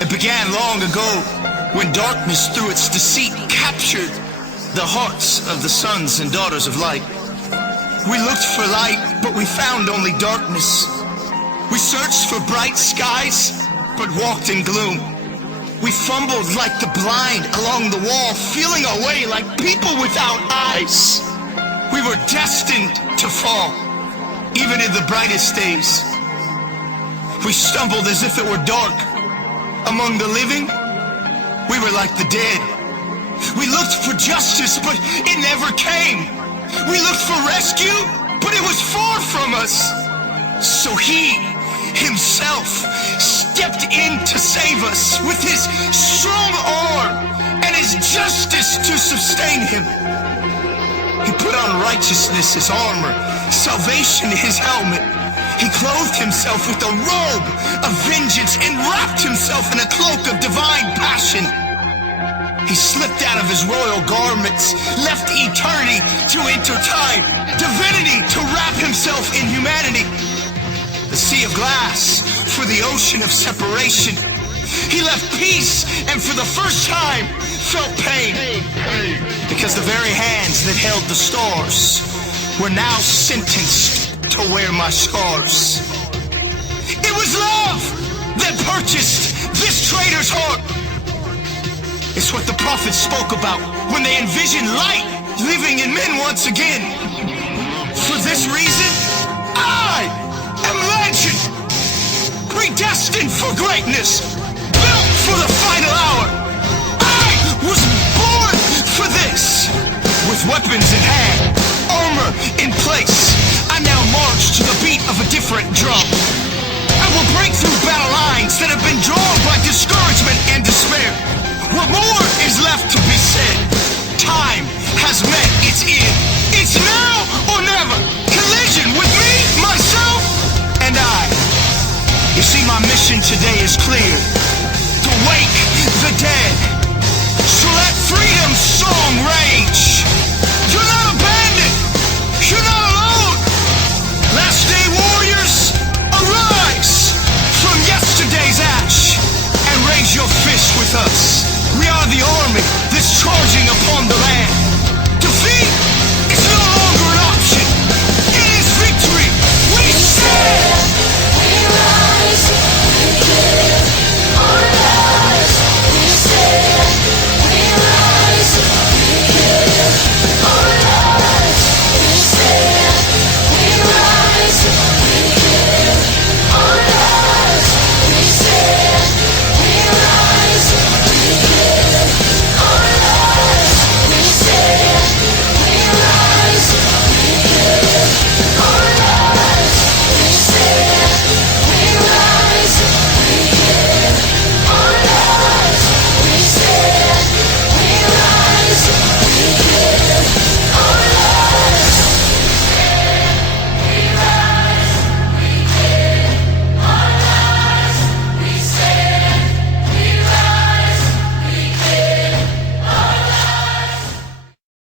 It began long ago, when darkness through its deceit captured the hearts of the sons and daughters of light. We looked for light, but we found only darkness. We searched for bright skies, but walked in gloom. We fumbled like the blind along the wall, feeling our way like people without eyes. We were destined to fall, even in the brightest days. We stumbled as if it were dark. Among the living, we were like the dead. We looked for justice, but it never came. We looked for rescue, but it was far from us. So he himself stepped in to save us with his strong arm and his justice to sustain him. He put on righteousness his armor, salvation his helmet. He clothed himself with a robe of vengeance and wrapped himself in a cloak of divine passion. He slipped out of his royal garments, left eternity to enter time, divinity to wrap himself in humanity. The sea of glass for the ocean of separation. He left peace and for the first time felt pain. Because the very hands that held the stars were now sentenced to wear my scars. It was love that purchased this traitor's heart. It's what the prophets spoke about when they envisioned light living in men once again. For this reason, I am legend, predestined for greatness, built for the final hour. I was born for this, with weapons in hand, armor in place. I now march to the beat of a different drum. I will break through battle lines that have been drawn by discouragement and despair. What more is left to be said? Time has met its end. It's now or never. Collision with me, myself, and I. You see, my mission today is clear. To wake the dead. So let freedom's song rage.